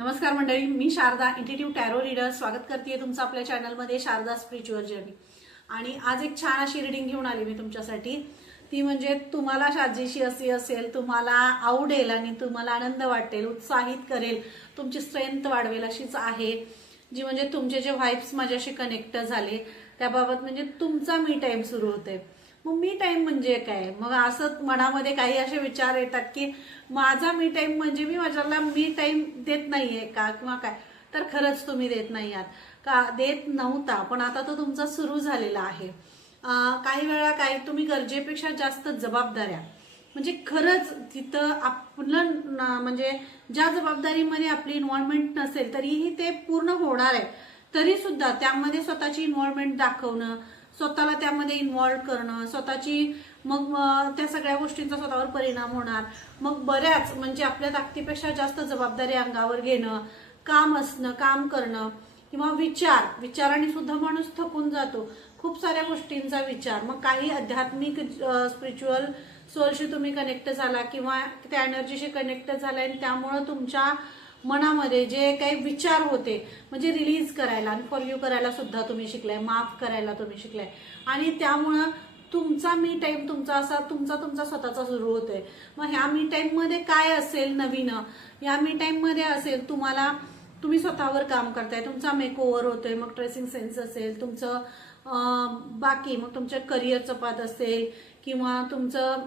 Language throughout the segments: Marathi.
नमस्कार मंडळी, मी शारदा इंट्युटिव्ह टॅरो रीडर स्वागत करते तुमचं आपल्या चॅनलमध्ये शारदा स्पिरिच्युअल जर्नी. आणि आज एक छान अशी रीडिंग घेऊन आली मी तुमच्यासाठी. ती म्हणजे तुम्हाला साजेशी अशी असेल, तुम्हाला आवडेल आणि तुम्हाला आनंद वाटेल, उत्साहित करेल, तुमची स्ट्रेंथ वाढवेल अशीच आहे. जी म्हणजे तुमचे जे व्हाइब्स माझ्याशी कनेक्ट झाले त्याबाबत म्हणजे तुमचा मी टाइम सुरू होते. मग मी टाइम म्हणजे काय? मग असं मनामध्ये काही असे विचार येतात की माझा मी टाइम म्हणजे मी माझ्याला मी टाइम देत नाहीये का किंवा काय. तर खरंच तुम्ही देत नाही आहात का, देत नव्हता, पण आता तो तुमचा सुरू झालेला आहे. काही वेळा काही तुम्ही गरजेपेक्षा जास्त जबाबदाऱ्या म्हणजे खरंच तिथं आपलं म्हणजे ज्या जबाबदारीमध्ये आपली इन्व्हॉल्वमेंट नसेल तरीही ते पूर्ण होणार आहे. तरी सुद्धा त्यामध्ये स्वतःची इन्व्हॉल्वमेंट दाखवणं, स्वतःला त्यामध्ये इन्व्हॉल्व करणं, स्वतःची मग त्या सगळ्या गोष्टींचा स्वतःवर परिणाम होणार. मग बऱ्याच म्हणजे आपल्या ताकदीपेक्षा जास्त जबाबदारी अंगावर घेणं, काम असणं, काम करणं किंवा विचाराने सुद्धा माणूस थकून जातो. खूप साऱ्या गोष्टींचा विचार. मग काही आध्यात्मिक स्पिरिच्युअल सोलशी तुम्ही कनेक्ट झाला किंवा त्या एनर्जीशी कनेक्ट झाला आणि त्यामुळे तुमच्या मनामध्ये जे काही विचार होते म्हणजे रिलीज करायला आणि फॉरगिव्ह करायला सुद्धा तुम्ही शिकलाय, माफ करायला तुम्ही शिकलाय. आणि त्यामुळं तुमचा मी टाइम तुमचा स्वतःचा सुरू होतोय. मग ह्या मी टाइम मध्ये काय असेल नवीन, या मी टाइम मध्ये असेल तुम्ही स्वतःवर काम करताय, तुमचा मेकओव्हर होतोय. मग ड्रेसिंग सेन्स असेल तुमचं, बाकी मग तुमच्या करिअरचं पाथ असेल किंवा तुमचं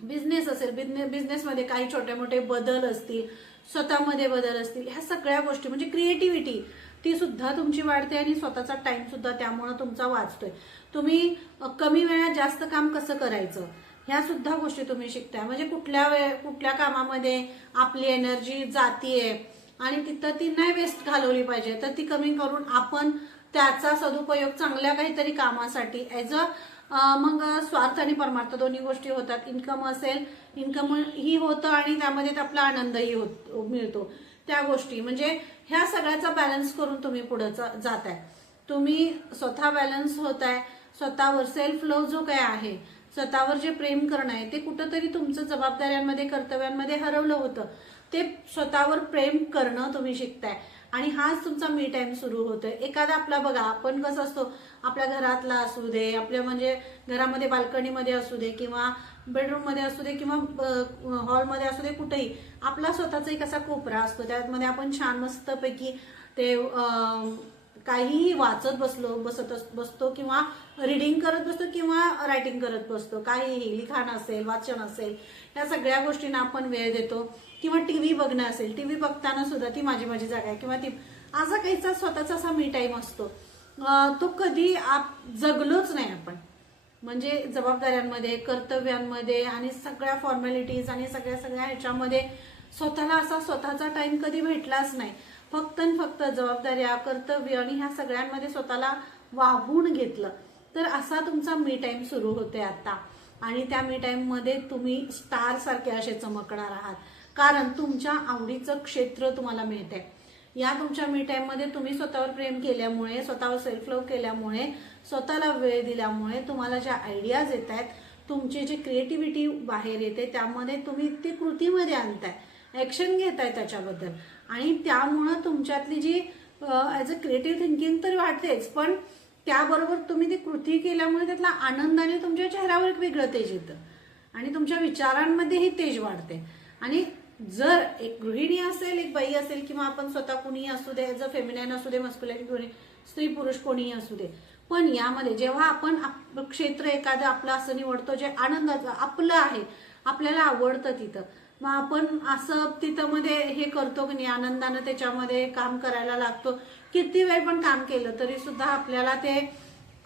बिझनेस असेल, बिझनेसमध्ये काही छोटे मोठे बदल असतील, स्वतःमध्ये बदल असतील, ह्या सगळ्या गोष्टी म्हणजे क्रिएटिव्हिटी ती सुद्धा तुमची वाढते आणि स्वतःचा टाइम सुद्धा त्यामुळे तुमचा वाचतोय. तुम्ही कमी वेळात जास्त काम कसं करायचं ह्या सुद्धा गोष्टी तुम्ही शिकताय. म्हणजे कुठल्या कामामध्ये आपली एनर्जी जातीये आणि तिथं ती नाही वेस्ट घालवली पाहिजे, तर ती कमी करून आपण त्याचा सदुपयोग चांगल्या काहीतरी कामासाठी मग स्वार्थ आणि परमार्थ दोन्ही गोष्टी होतात. इन्कम असेल, इन्कम ही होतं आणि त्यामध्ये आपला आनंदही मिळतो. त्या गोष्टी म्हणजे ह्या सगळ्याचा बॅलन्स करून तुम्ही पुढे जाताय. तुम्ही स्वतः बॅलन्स होताय. स्वतःवर सेल्फ लव्ह जो काय आहे, स्वतःवर जे प्रेम करणं आहे, ते कुठंतरी तुमचं जबाबदाऱ्यांमध्ये कर्तव्यांमध्ये हरवलं होतं. ते स्वतःवर प्रेम करणं तुम्ही शिकताय आणि हाच तुमचा मी टाइम सुरू होतोय. एखादा आपला बघा, आपण कसं असतो, आपल्या घरातला असू दे, आपल्या म्हणजे घरामध्ये बाल्कनीमध्ये असू दे किंवा बेडरूम मध्ये असू दे किंवा हॉलमध्ये असू दे, कुठेही आपला स्वतःचा एक असा कोपरा असतो. त्यामध्ये आपण छान मस्तपैकी ते काहीही वाचत बसतो किंवा रीडिंग करत बसतो किंवा रायटिंग करत बसतो. काहीही लिखाण असेल, वाचन असेल, या सगळ्या गोष्टींना आपण वेळ देतो. किंवा टीव्ही बघणं असेल, टीव्ही बघताना सुद्धा ती माझी जागा आहे किंवा ती असा काहीचा स्वतःचा असा मी टाइम असतो. तो कधी जगलोच नाही आपण. म्हणजे जबाबदाऱ्यांमध्ये, कर्तव्यांमध्ये आणि सगळ्या फॉर्मॅलिटीज आणि सगळ्या ह्याच्यामध्ये स्वतःला असा स्वतःचा टाइम कधी भेटलाच नाही. फक्त जबाबदाऱ्या, कर्तव्य आणि ह्या सगळ्यांमध्ये स्वतःला वाहून घेतलं. तर असा तुमचा मी टाइम सुरू होतोय आता. आणि त्या मी टाइम मध्ये तुम्ही स्टार सारखे असे चमकणार आहात, कारण तुमच्या आवडीचं क्षेत्र तुम्हाला मिळतंय. या तुमच्या मी टाइम मध्ये तुम्ही स्वतःवर प्रेम केल्यामुळे, स्वतःवर सेल्फ लव्ह केल्यामुळे, स्वतःला वेळ दिल्यामुळे तुम्हाला ज्या आयडियाज येत आहेत, तुमची जी क्रिएटिव्हिटी बाहेर येते, त्यामध्ये तुम्ही ती कृतीमध्ये आणताय, ऍक्शन घेताय त्याच्याबद्दल. आणि त्यामुळं तुमच्यातली जी ऍज अ क्रिएटिव्ह थिंकिंग तर वाढतेच, पण त्याबरोबर तुम्ही ती कृती केल्यामुळे त्यातला आनंदाने तुमच्या चेहऱ्यावर एक वेगळं तेज येतं आणि तुमच्या विचारांमध्येही तेज वाढते. आणि जर एक गृहिणी असेल, एक बाई असेल किंवा आपण स्वतः कुणीही असू दे, ज फेमिनाईन असू दे, मस्क्युलिन, स्त्री पुरुष कोणीही असू दे, पण यामध्ये जेव्हा आपण क्षेत्र एखादं आपलं असं निवडतो जे आनंदाचं आपलं आहे, आपल्याला आवडतं, तिथं मग आपण असं तिथं मध्ये हे करतो की नाही, आनंदानं त्याच्यामध्ये काम करायला लागतो. किती वेळ पण काम केलं तरी सुद्धा आपल्याला ते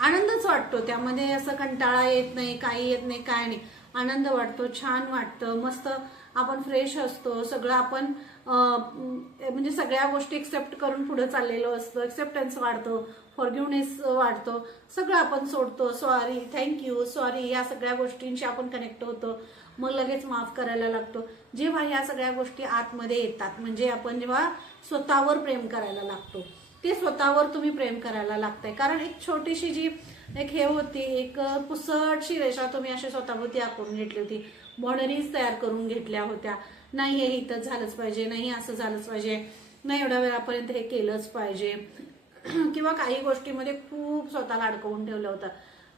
आनंदच वाटतो. त्यामध्ये असं कंटाळा येत नाही, काही येत नाही, काय नाही, आनंद वाटतो, छान वाटतं, मस्त आपण फ्रेश असतो. सगळं आपण म्हणजे सगळ्या गोष्टी एक्सेप्ट करून पुढे चाललेलो असतो. एक्सेप्टन्स वाढतो, फॉरगिव्हनेस वाढतो, सगळं आपण सोडतो. सॉरी, थँक्यू, सॉरी, या सगळ्या गोष्टींशी आपण कनेक्ट होतो. मग लगेच माफ करायला लागतो. जेव्हा ह्या सगळ्या गोष्टी आतमध्ये येतात, म्हणजे आपण जेव्हा स्वतःवर प्रेम करायला लागतो, ते स्वतःवर तुम्ही प्रेम करायला लागतंय. कारण एक छोटीशी जी एक हे होती, एक पुसटशी रेषा तुम्ही अशी स्वतःभोवती आखून घेतली होती, बाउंडरीज तयार करून घेतल्या होत्या, नाही हे इथंच झालंच पाहिजे, नाही असं झालंच पाहिजे, नाही एवढ्या वेळापर्यंत हे केलंच पाहिजे किंवा काही गोष्टीमध्ये खूप स्वतःला अडकवून ठेवलं होतं.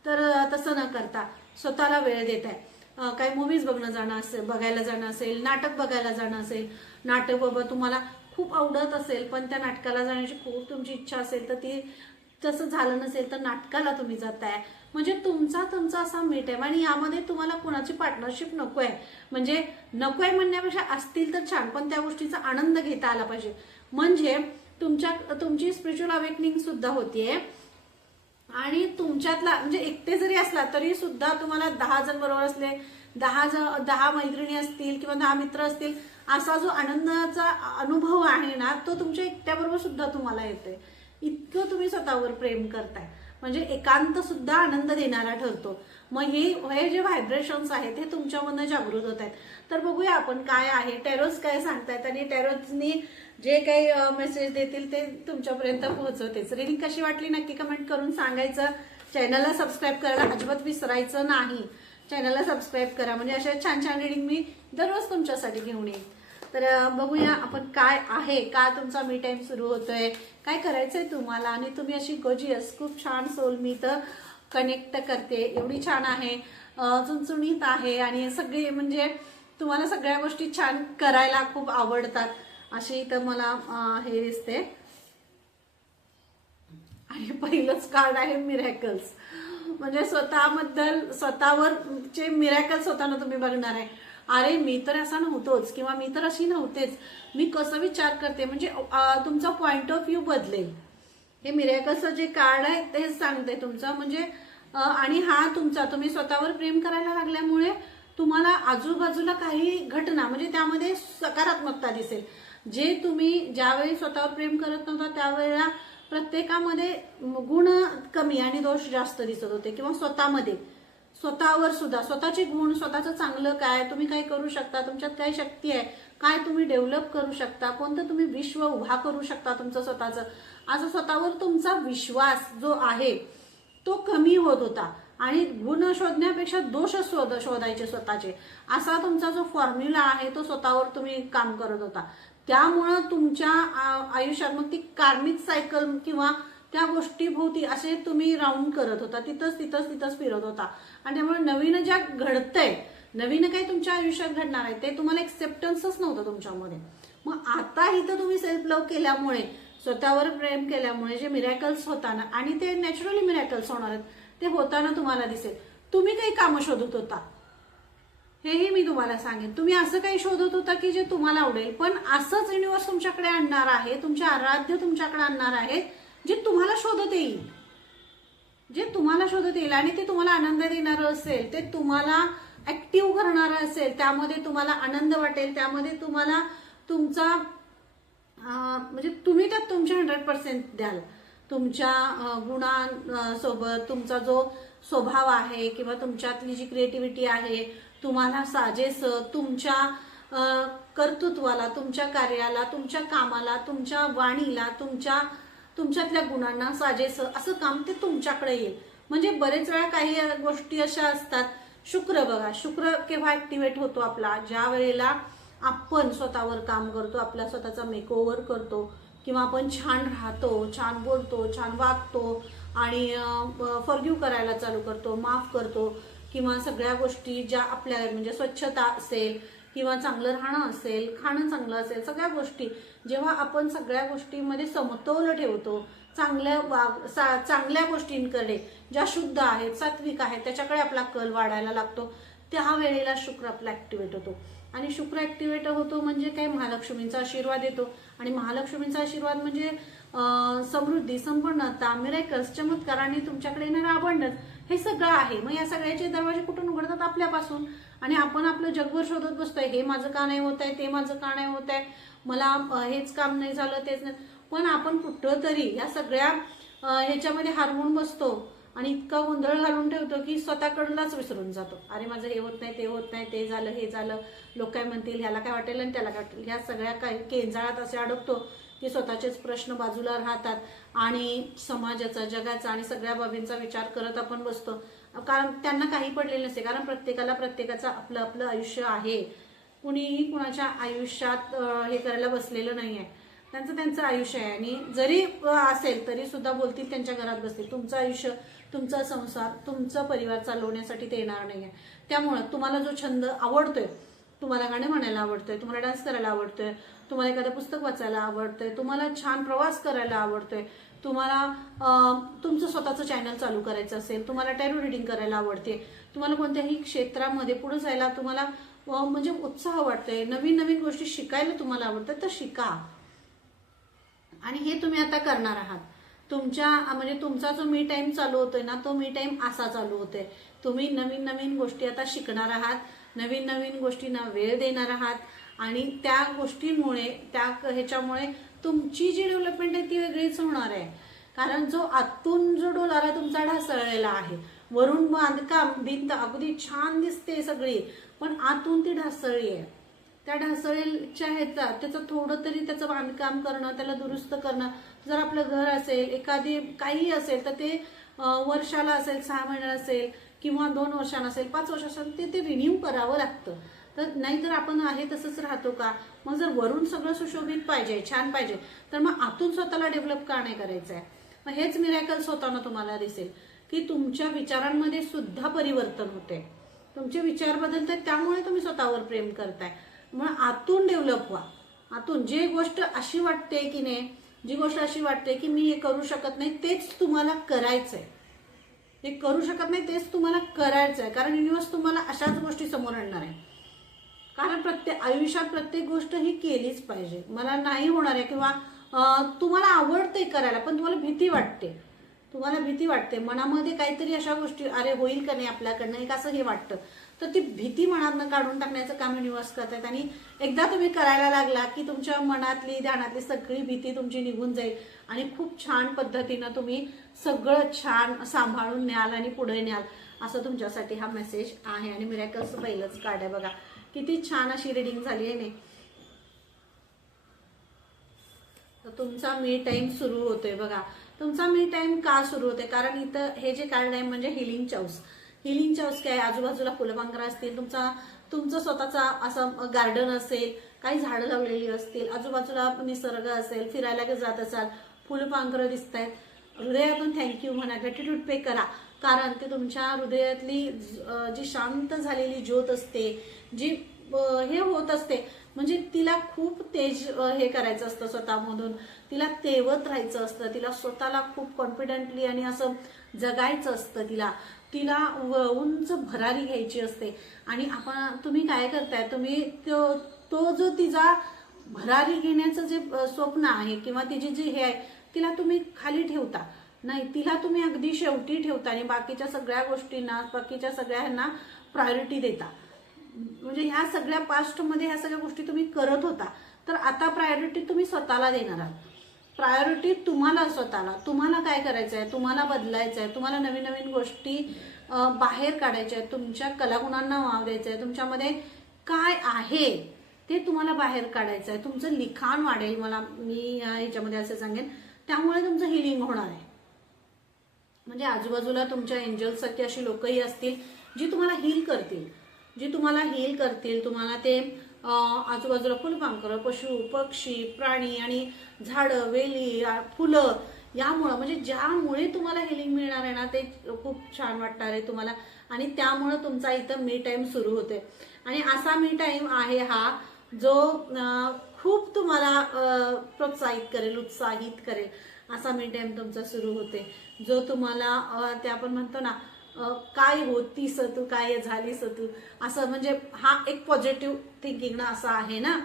तर तसं न करता स्वतःला वेळ देत आहे. काही मूवीज बघायला जाणं असेल, नाटक बघायला जाणं असेल, नाटक बाबा तुम्हाला खूप आवडत असेल पण त्या नाटकाला जाण्याची खूप तुमची इच्छा असेल तर ती तसं झालं नसेल तर नाटकाला तुम्ही जाताय. म्हणजे तुमचा असा मी टाईम, आणि यामध्ये तुम्हाला कुणाची पार्टनरशिप नको आहे. म्हणजे नको आहे म्हणण्यापेक्षा असतील तर छान, पण त्या गोष्टीचा आनंद घेता आला पाहिजे. म्हणजे तुमची स्पिरिच्युअल अवेकनिंग सुद्धा होतीये. आणि तुमच्यातला म्हणजे एकटे जरी असला तरी सुद्धा तुम्हाला 10 जण बरोबर असले, 10 मैत्रिणी असतील किंवा 10 मित्र असतील, असा जो आनंदाचा अनुभव आहे ना तो तुमच्या एकट्याबरोबर सुद्धा तुम्हाला येतोय. इतकं तुम्ही स्वतःवर प्रेम करताय. म्हणजे एकांत सुद्धा आनंद देणारा ठरतो. मग हे जे व्हायब्रेशन्स आहेत हे तुमच्यामधनं जागृत होत आहेत. तर बघूया आपण काय आहे, टॅरोज काय सांगतायत आणि टॅरोजनी जे काही मेसेज देतील ते तुमच्यापर्यंत पोहोचवतेच. रीडिंग कशी वाटली नक्की कमेंट करून सांगायचं. चॅनलला सबस्क्राईब करायला अजिबात विसरायचं नाही. चॅनलला सबस्क्राईब करा, म्हणजे अशा छान छान रीडिंग मी दररोज तुमच्यासाठी घेऊन येईन. तर बघूया आपण काय आहे, का तुमचा मी टाइम सुरू होतोय, काय करायचंय तुम्हाला, आणि तुम्ही अशी गोजियस खूप छान सोल मी तर कनेक्ट करते, एवढी छान आहे, चुणचुणीत आहे, आणि सगळे म्हणजे तुम्हाला सगळ्या गोष्टी छान करायला खूप आवडतात अशी तर मला हे दिसते. आणि पहिलंच कार्ड आहे मिरॅकल्स. म्हणजे स्वतःवरचे मिरॅकल्स होताना तुम्ही बघणार आहे. अरे मी तर असा नव्हतोच किंवा मी तर अशी नव्हतेच, मी कसं विचार करते, म्हणजे तुमचा पॉइंट ऑफ व्ह्यू बदलेल. हे मिरॅकल्सचं जे कार्ड आहे तेच सांगते तुमचं. म्हणजे आणि हा तुमचा तुम्ही स्वतःवर प्रेम करायला लागल्यामुळे तुम्हाला आजूबाजूला काही घटना म्हणजे त्यामध्ये सकारात्मकता दिसेल. जे तुम्ही ज्यावेळी स्वतःवर प्रेम करत नव्हता त्यावेळेला प्रत्येकामध्ये गुण कमी आणि दोष जास्त दिसत होते, किंवा स्वतःवर सुद्धा स्वतःचे गुण, स्वतःचं चांगलं काय, तुम्ही काय करू शकता, तुमच्यात काय शक्ती आहे, काय तुम्ही डेव्हलप करू शकता, कोणतं तुम्ही विश्व उभा करू शकता तुमचं स्वतःचं, असं स्वतःवर तुमचा विश्वास जो आहे तो कमी होत होता. आणि गुण शोधण्यापेक्षा दोष शोधायचे स्वतःचे, असा तुमचा जो फॉर्म्युला आहे तो स्वतःवर तुम्ही काम करत होता. त्यामुळं तुमच्या आयुष्यात मग ती कार्मिक सायकल किंवा त्या गोष्टीभोवती असे तुम्ही राऊंड करत होता, तिथंच फिरत होता. आणि त्यामुळे नवीन ज्या घडतंय, नवीन काही तुमच्या आयुष्यात घडणार आहे ते तुम्हाला एक्सेप्टन्सच नव्हतं तुमच्यामध्ये. मग आता इथं तुम्ही सेल्फ लव्ह केल्यामुळे, स्वतःवर प्रेम केल्यामुळे जे मिरॅकल्स होताना, आणि ते नॅचरली मिरॅकल्स होणार आहेत, ते होताना तुम्हाला दिसेल. तुम्ही काही कामं शोधत होता, हेही मी तुम्हाला सांगेन. तुम्ही असं काही शोधत होता की जे तुम्हाला आवडेल, पण असंच युनिव्हर्स तुमच्याकडे आणणार आहे, तुमचे आराध्य तुमच्याकडे आणणार आहे जे तुम्हाला शोधत येईल, आणि ते तुम्हाला आनंद देणारं असेल, ते तुम्हाला ऍक्टिव्ह करणारं असेल, त्यामध्ये तुम्हाला आनंद वाटेल, त्यामध्ये तुम्हाला तुमचा म्हणजे तुम्ही त्यात तुमचे 100% द्याल. तुमच्या गुणांसोबत तुमचा जो स्वभाव आहे किंवा तुमच्यातली जी क्रिएटिव्हिटी आहे, तुम्हाला साजेस तुमच्या कर्तृत्वाला, तुमच्या कार्याला, तुमच्या कामाला, तुमच्या वाणीला, तुमच्यातल्या गुणांना साजेस असं काम ते तुमच्याकडे येईल. म्हणजे बरेच वेळा काही गोष्टी अशा असतात. शुक्र बघा, शुक्र केव्हा ऍक्टिव्हेट होतो आपला, ज्या वेळेला आपण स्वतःवर काम करतो, आपला स्वतःचा मेकओव्हर करतो, किंवा आपण छान राहतो, छान बोलतो, छान वागतो, आणि फॉरगिव्ह करायला चालू करतो, माफ करतो, किंवा सगळ्या गोष्टी ज्या आपल्या म्हणजे स्वच्छता असेल किंवा चांगलं राहणं असेल, खाणं चांगलं असेल, सगळ्या गोष्टी जेव्हा आपण सगळ्या गोष्टींमध्ये समतोल ठेवतो, चांगल्या गोष्टींकडे ज्या शुद्ध आहेत, सात्विक आहेत, त्याच्याकडे आपला कल वाढायला लागतो, त्यावेळेला शुक्र आपला ऍक्टिव्हेट होतो. आणि शुक्र ऍक्टिव्हेट होतो म्हणजे काय, महालक्ष्मींचा आशीर्वाद येतो. आणि महालक्ष्मींचा आशीर्वाद म्हणजे समृद्धी, संपन्नता, मिरॅकल्स, चमत्कार, आणि तुमच्याकडे येणारा अबंडन्स, हे सगळं आहे. मग या सगळ्याचे दरवाजे कुठून उघडतात, आपल्यापासून. आणि आपण आपलं जगभर शोधत बसतोय, हे माझं का नाही होत आहे, ते माझं का नाही होत आहे, मला हेच काम नाही झालं, तेच नाही. पण आपण कुठं तरी या सगळ्या ह्याच्यामध्ये हारवून बसतो आणि इतका गोंधळ घालून ठेवतो की स्वतःकडलाच विसरून जातो. अरे माझं हे होत नाही, ते होत नाही, ते झालं, हे झालं, लोक काय म्हणतील, ह्याला काय वाटेल आणि त्याला काय वाटेल, ह्या सगळ्या काही केंजाळात असे अडकतो की स्वतःचेच प्रश्न बाजूला राहतात आणि समाजाचा, जगाचा आणि सगळ्या बाबींचा विचार करत आपण बसतो. कारण त्यांना काही पडलेलं नसते, कारण प्रत्येकाला प्रत्येकाचं आपलं आपलं आयुष्य आहे. कुणीही कुणाच्या आयुष्यात हे करायला बसलेलं नाही आहे. त्यांचं आयुष्य आहे आणि जरी असेल तरी सुद्धा बोलतील त्यांच्या घरात बसतील. तुमचं आयुष्य, तुमचा संसार, तुमचा परिवार चालवण्यासाठी ते येणार नाही आहे. त्यामुळं तुम्हाला जो छंद आवडतोय, तुम्हाला गाणे म्हणायला आवडतंय, तुम्हाला डान्स करायला आवडतोय, तुम्हाला एखादं पुस्तक वाचायला आवडतंय, तुम्हाला छान प्रवास करायला आवडतोय, तुम्हाला तुमचं स्वतःचं चॅनल चालू करायचं असेल, तुम्हाला टॅरो रिडिंग करायला आवडते, तुम्हाला कोणत्याही क्षेत्रामध्ये पुढे जायला तुम्हाला म्हणजे उत्साह वाटतोय, नवीन नवीन गोष्टी शिकायला तुम्हाला आवडतात, तर शिका. आणि हे तुम्ही आता करणार आहात. म्हणजे तुमचा जो मी टाइम चालू होतोय ना, तो मी टाइम असा चालू होतोय. तुम्ही नवीन नवीन गोष्टी आता शिकणार आहात, नवीन नवीन गोष्टींना वेळ देणार आहात आणि त्या गोष्टीमुळे, त्या ह्याच्यामुळे तुमची जी डेव्हलपमेंट आहे ती वेगळीच होणार आहे. कारण जो आतून जो डोलारा तुमचा ढासळलेला आहे, वरून बांधकाम भिंत अगदी छान दिसते सगळी, पण आतून ती ढासळली आहे. त्या ढासळीच्या ह्याचा त्याचं थोडं तरी त्याचं बांधकाम करणं, त्याला दुरुस्त करणं, जर आपलं घर असेल, एखादी काही असेल तर ते वर्षाला असेल, 6 महिन्याला असेल किंवा 2 वर्षांना असेल, 5 वर्ष असेल, ते रिन्यू करावं लागतं. तर नाहीतर आपण आहे तसंच राहतो का? मग जर वरून सगळं सुशोभित पाहिजे, छान पाहिजे, तर मग आतून स्वतःला डेव्हलप का नाही करायचं आहे? मग हेच मिरॅकल्स होताना तुम्हाला दिसेल की तुमच्या विचारांमध्ये सुद्धा परिवर्तन होते. तुमचे विचार बदलतात, त्यामुळे तुम्ही स्वतःवर प्रेम करताय. मग आतून डेव्हलप व्हा. आतून जी गोष्ट अशी वाटते की नाही, जी गोष्ट अशी वाटते की मी हे करू शकत नाही, तेच तुम्हाला करायचंय. हे करू शकत नाही तेच तुम्हाला करायचंय, कारण युनिव्हर्स तुम्हाला अशाच गोष्टी समोर आणणार आहे. कारण आयुष्यात प्रत्येक गोष्ट ही केलीच पाहिजे. मला नाही होणार आहे किंवा तुम्हाला आवडते करायला, पण तुम्हाला भीती वाटते, मनामध्ये काहीतरी अशा गोष्टी, अरे होईल का नाही आपल्याकडनं, एक असं हे वाटतं. तर ती भीती मनातनं काढून टाकण्याचं काम युनिव्हर्स करतात. आणि एकदा तुम्ही करायला लागला की तुमच्या मनातली, ध्यानातली सगळी भीती तुमची निघून जाईल आणि खूप छान पद्धतीनं तुम्ही सगळं छान सांभाळून न्याल आणि पुढे न्याल. असं तुमच्यासाठी हा मेसेज आहे. आणि मिरॅकल्स पहिलंच कार्ड आहे बघा, किती छान अशी रिडिंग झाली आहे नाही. तर तुमचा मी टाइम सुरू होतोय बघा. तुमचा मी टाइम का सुरू होतोय? कारण इथं हे जे कार्ड आहे म्हणजे हिलिंग चाऊस. हिलिंग चाऊस काय, आजूबाजूला फुलपाखरं असतील, तुमचं स्वतःचा असं गार्डन असेल, काही झाडं लावलेली असतील, आजूबाजूला निसर्ग असेल, फिरायला जात असाल, फुलपाखरं दिसत आहेत, हृदयातून थँक्यू म्हणा, ग्रॅटिट्यूड पे करा. कारण ते तुमच्या हृदयातली जी शांत झालेली ज्योत असते, जी हे होत असते, म्हणजे तिला खूप तेज हे करायचं असतं स्वतःमधून, तिला तेवत राहायचं असतं, तिला स्वतःला खूप कॉन्फिडेंटली आणि असं जगायचं असतं, तिला उंच भरारी घ्यायची असते. आणि तुम्ही काय करताय, तुम्ही तो जो तिचा भरारी घेण्याचं जे स्वप्न आहे किंवा तिची जी हे आहे, तिला तुम्ही खाली ठेवता नाही, तिला तुम्ही अगदी शेवटी ठेवता आणि बाकीच्या सगळ्या गोष्टींना, बाकीच्या सगळ्यांना प्रायोरिटी देता. म्हणजे ह्या सगळ्या पास्टमध्ये ह्या सगळ्या गोष्टी तुम्ही करत होता, तर आता प्रायोरिटी तुम्ही स्वतःला देणार आहात. प्रायोरिटी तुम्हाला, स्वतःला. तुम्हाला काय करायचं आहे, तुम्हाला बदलायचं आहे, तुम्हाला नवीन नवीन गोष्टी बाहेर काढायच्या आहेत, तुमच्या कलागुणांना वाव द्यायचा आहे, तुमच्यामध्ये काय आहे ते तुम्हाला बाहेर काढायचं आहे. तुमचं लिखाण वाढेल, मी ह्याच्यामध्ये असं सांगेन, त्यामुळे तुमचं हिलिंग होणार आहे. म्हणजे आजूबाजूला तुमच्या एंजल्ससारखी अशी लोकही असतील जी तुम्हाला हील करतील, तुम्हाला ते आजूबाजूला फुलपाखरं, पशु पक्षी, प्राणी आणि झाडं, वेली, फुलं, यामुळं म्हणजे ज्यामुळे तुम्हाला हिलिंग मिळणार आहे ना, ते खूप छान वाटणार आहे तुम्हाला. आणि त्यामुळं तुमचा इथं मी टाइम सुरू होतोय. आणि असा मी टाइम आहे हा जो खूप तुम्हाला प्रोत्साहित करेल, उत्साहित करेल. असा मी टाइम तुमचा सुरू होते, जो तुम्हाला ते आपण म्हणतो ना, काय होतीस तू, काय झालीस तू, असं म्हणजे हा एक पॉझिटिव्ह थिंकिंग ना असा आहे ना.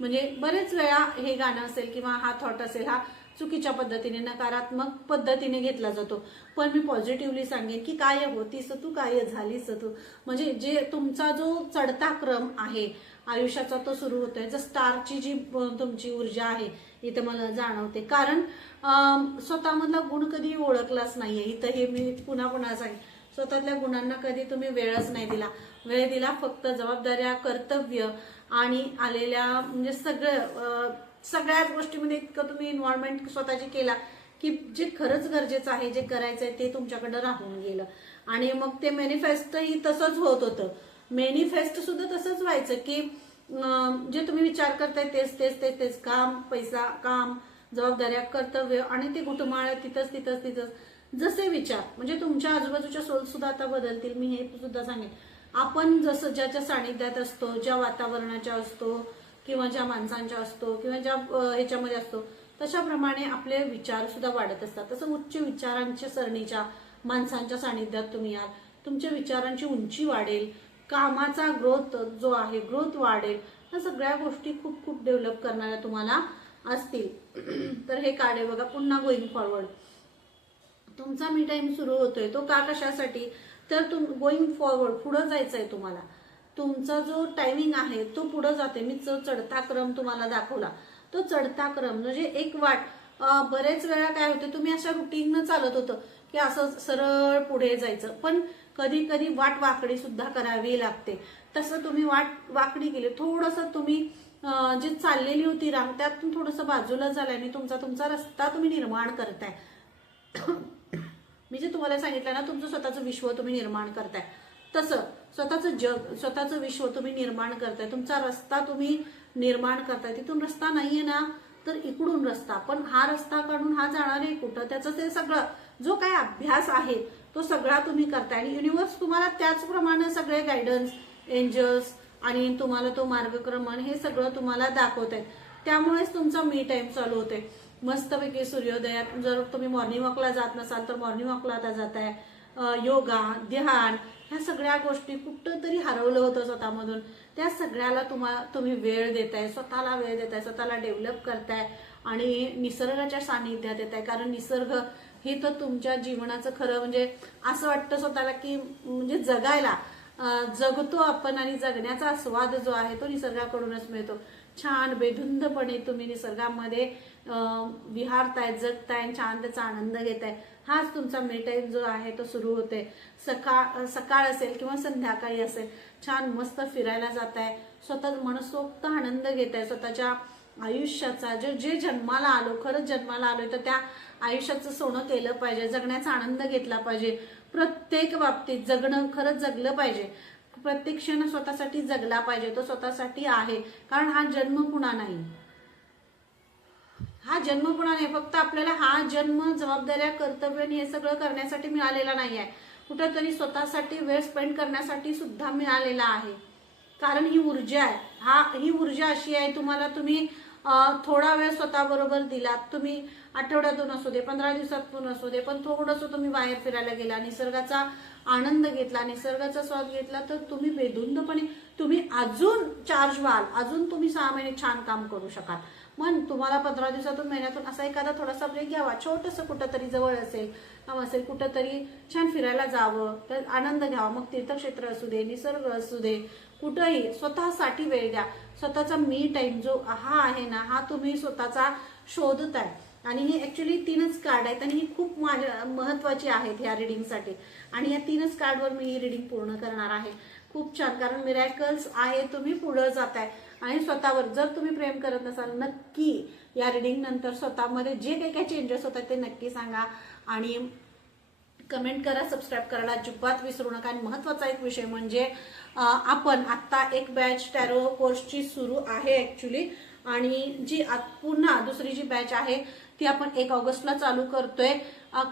म्हणजे बरेच वेळा हे गाणं असेल किंवा हा थॉट असेल, हा चुकीच्या पद्धतीने, नकारात्मक पद्धतीने घेतला जातो. पण मी पॉझिटिव्हली सांगेन की काय होतीस तू, काय झालीस तू. म्हणजे जे तुमचा जो चढता क्रम आहे आयुष्याचा, तो सुरू होतोय. जर स्टारची जी तुमची ऊर्जा आहे इथं मला जाणवते. कारण स्वतःमधला गुण कधी ओळखलाच नाहीये इथं, हे मी पुन्हा पुन्हा सांगेन. स्वतःतल्या गुणांना कधी तुम्ही वेळच नाही दिला. वेळ दिला फक्त जबाबदाऱ्या, कर्तव्य आणि आलेल्या म्हणजे सगळ्याच गोष्टीमध्ये इतकं तुम्ही इन्व्हॉल्वमेंट स्वतःची केला की जे खरंच गरजेचं आहे, जे करायचंय ते तुमच्याकडे राहून गेलं. आणि मग ते मॅनिफेस्टही तसंच होत होतं. मॅनिफेस्ट सुद्धा तसंच व्हायचं की जे तुम्ही विचार करताय तेच तेच तेच तेच काम, पैसा, काम, जबाबदाऱ्या, कर्तव्य आणि ते घुटमाळ तिथंच तिथंच तिथंच जसे विचार म्हणजे तुमच्या आजूबाजूच्या सोल सुद्धा आता बदलतील. मी हे सुद्धा सांगेन, आपण जसं ज्याच्या सानिध्यात असतो, ज्या वातावरणाच्या असतो किंवा ज्या माणसांच्या असतो किंवा ज्या ह्याच्यामध्ये असतो तशाप्रमाणे आपले विचार सुद्धा वाढत असतात. तसं उच्च विचारांच्या सरणीच्या माणसांच्या सानिध्यात तुम्ही याल, तुमच्या विचारांची उंची वाढेल, कामाचा ग्रोथ जो आहे ग्रोथ वाढेल. या सगळ्या गोष्टी खूप खूप डेव्हलप करणाऱ्या तुम्हाला असतील. तर हे कार्ड आहे बघा, पुन्हा गोईंग फॉरवर्ड. तुमचा मी टाइम सुरू होतोय तो का कशासाठी, तर गोईंग फॉरवर्ड पुढे जायचंय तुम्हाला. तुमचा जो टायमिंग आहे तो पुढे जाते. मी जो चढता क्रम तुम्हाला दाखवला तो चढता क्रम म्हणजे एक वाट. बरेच वेळा काय होते, तुम्ही अशा रुटीननं चालत होतं की असं सरळ पुढे जायचं, पण कधी कधी वाट वाकडी सुद्धा करावी लागते. तसं तुम्ही वाट वाकडी केली, थोडंसं तुम्ही जी चाललेली होती रांग त्यातून थोडंसं बाजूला झाल्याने तुमचा रस्ता तुम्ही निर्माण करताय. मी जे तुम्हाला सांगितलं ना, तुमचं स्वतःचं विश्व तुम्ही निर्माण करताय, तसं स्वतःचं जग, स्वतःचं विश्व तुम्ही निर्माण करताय. तुमचा रस्ता तुम्ही निर्माण करताय. तिथून रस्ता नाहीये ना, तर इकडून रस्ता, पण हा रस्ता काढून हा जाणार आहे कुठं, त्याचं ते सगळं जो काही अभ्यास आहे तो सगळा तुम्ही करताय. आणि युनिव्हर्स तुम्हाला त्याचप्रमाणे सगळे गायडन्स, एंजल्स आणि तुम्हाला तो मार्गक्रमण हे सगळं तुम्हाला दाखवत आहेत. त्यामुळेच तुमचा मी टाइम चालू होते मस्तपैकी सूर्योदयात. जर तुम्ही मॉर्निंग वॉकला जात नसाल तर मॉर्निंग वॉकला आता जाताय. योगा, ध्यान, ह्या सगळ्या गोष्टी कुठं तरी हरवलं होतं स्वतःमधून, त्या सगळ्याला तुम्ही वेळ देताय, स्वतःला वेळ देताय, स्वतःला डेव्हलप करताय आणि निसर्गाच्या सानिध्यात येताय. कारण निसर्ग हे तर तुमच्या जीवनाचं खरं म्हणजे असं वाटतं स्वतःला की म्हणजे जगायला जगतो आपण आणि जगण्याचा स्वाद जो आहे तो निसर्गाकडूनच मिळतो. छान बेधुंदपणे तुम्ही निसर्गामध्ये विहारताय, जगताय, छान त्याचा आनंद घेताय. हाच तुमचा मी टाइम जो आहे तो सुरू होते. सकाळ असेल किंवा संध्याकाळी असेल, छान मस्त फिरायला जाताय, स्वतः मनसोक्त आनंद घेताय स्वतःच्या आयुष्याचा. जे जन्माला आलो, खरंच जन्माला आलोय तर त्या आयुष्याचं सोनं केलं पाहिजे, जगण्याचा आनंद घेतला पाहिजे. प्रत्येक बाबतीत जगणं, खरंच जगलं पाहिजे. प्रत्येक क्षण स्वतःसाठी जगला पाहिजे, तो स्वतःसाठी आहे. कारण हा जन्म पुन्हा नाही, हा जन्म पुन्हा नाही. फक्त आपल्याला हा जन्म जबाबदाऱ्या, कर्तव्य हे सगळं करण्यासाठी मिळालेला नाही आहे, कुठेतरी स्वतःसाठी वेळ स्पेंड करण्यासाठी सुद्धा मिळालेला आहे. कारण ही ऊर्जा आहे, ही ऊर्जा अशी आहे, तुम्ही थोडा वेळ स्वतःबरोबर दिलात, तुम्ही आठवड्यातून असू दे, 15 दिवसातून असू दे, पण थोडंसं तुम्ही बाहेर फिरायला गेला, निसर्गाचा आनंद घेतला, निसर्गाचा स्वाद घेतला, तर तुम्ही बेधुंदपणे तुम्ही अजून चार्ज व्हाल, अजून तुम्ही 6 महिने छान काम करू शकाल. मग तुम्हाला 15 दिवसातून, महिन्यातून असा एखादा थोडासा ब्रेक घ्यावा, छोटंसं कुठंतरी जवळ असेल काम असेल, कुठंतरी छान फिरायला जावं, तर आनंद घ्यावा. मग तीर्थक्षेत्र असू दे, निसर्ग असू दे, कुठंही स्वतःसाठी वेळ द्या. स्वतःचा मी टाइम जो हा आहे ना, हा तुम्ही स्वतःचा शोधताय. आणि हे ऍक्च्युली 3च कार्ड आहेत आणि ही खूप महत्वाची आहेत ह्या रिडिंगसाठी. आणि या 3च कार्डवर मी ही रिडिंग पूर्ण करणार आहे. खूप छान, कारण मिरॅकल्स आहे, तुम्ही पुढे जाताय. आणि स्वतःवर जर तुम्ही प्रेम करत नसाल, नक्की या रिडिंग नंतर स्वतःमध्ये जे काही काही चेंजेस होतात ते नक्की सांगा आणि कमेंट करा. सबस्क्राईब करायला अजिबात विसरू नका. आणि महत्वाचा एक विषय म्हणजे आपण आता एक बॅच टॅरो कोर्सची सुरू आहे ऍक्च्युली, आणि जी पुन्हा दुसरी जी बॅच आहे ती आपण 1 ऑगस्टला चालू करतोय.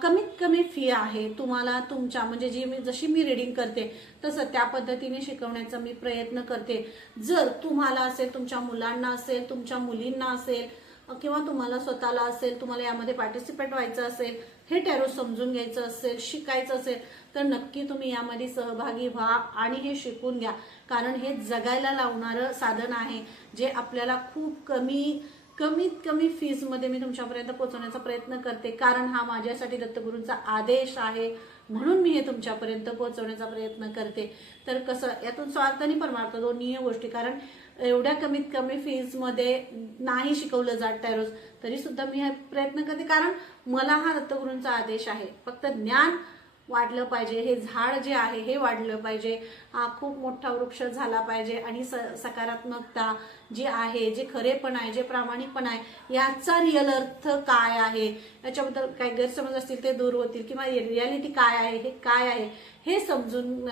कमीत कमी फी आहे. तुम्हाला तुमच्या म्हणजे जशी मी रिडिंग करते तसं त्या पद्धतीने शिकवण्याचा मी प्रयत्न करते. जर तुम्हाला असेल, तुमच्या मुलांना असेल, तुमच्या मुलींना असेल किंवा तुम्हाला स्वतःला असेल, तुम्हाला यामध्ये पार्टिसिपेट व्हायचं असेल, हे टॅरो समजून घ्यायचं असेल, शिकायचं असेल, तर नक्की तुम्ही यामध्ये सहभागी व्हा आणि हे शिकून घ्या. कारण हे जगायला लावणारं साधन आहे, जे आपल्याला खूप कमीत कमी फीज मध्ये मी तुमच्यापर्यंत पोहोचवण्याचा प्रयत्न करते. कारण हा माझ्यासाठी दत्तगुरूंचा आदेश आहे, म्हणून मी हे तुमच्यापर्यंत पोहोचवण्याचा प्रयत्न करते. तर कसं, यातून स्वार्थ आणि परमार्थ दोन्ही गोष्टी, कारण एवढ्या कमीत कमी फीज मध्ये नाही शिकवलं जात टॅरोज, तरी सुद्धा मी हे प्रयत्न करते. कारण मला हा दत्तगुरूंचा आदेश आहे. फक्त ज्ञान वाढलं पाहिजे, हे झाड जे आहे हे वाढलं पाहिजे, हा खूप मोठा वृक्ष झाला पाहिजे आणि सकारात्मकता जी आहे, जे खरेपण आहे, जे प्रामाणिकपण आहे, याचा रिअल अर्थ काय आहे, याच्याबद्दल काही गैरसमज असतील ते दूर होतील किंवा रियालिटी काय आहे, हे काय आहे हे समजून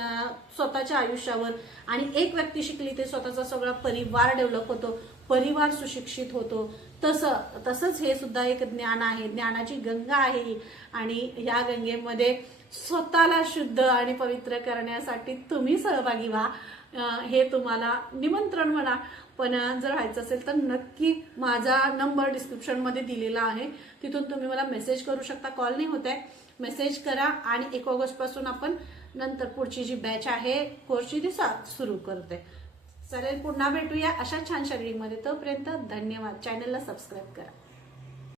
स्वतःच्या आयुष्यावर आणि एक व्यक्ती शिकली ते स्वतःचा सगळा परिवार डेव्हलप होतो, परिवार सुशिक्षित होतो. तसंच हे सुद्धा एक ज्ञान आहे, ज्ञानाची गंगा आहे आणि या गंगेमध्ये स्वतःला शुद्ध आणि पवित्र करण्यासाठी तुम्ही सहभागी व्हा. हे तुम्हाला निमंत्रण म्हणा. पण जर व्हायचं असेल तर नक्की माझा नंबर डिस्क्रिप्शनमध्ये दिलेला आहे, तिथून तुम्ही मला मेसेज करू शकता. कॉल नाही होत आहे, मेसेज करा आणि 1 ऑगस्ट पासून आपण नंतर पुढची जी बॅच आहे कोर्सची ती सुरू करते. चालेल, पुन्हा भेटूया अशा छानशा रीडिंगमध्ये. तोपर्यंत धन्यवाद. चॅनलला सबस्क्राईब करा.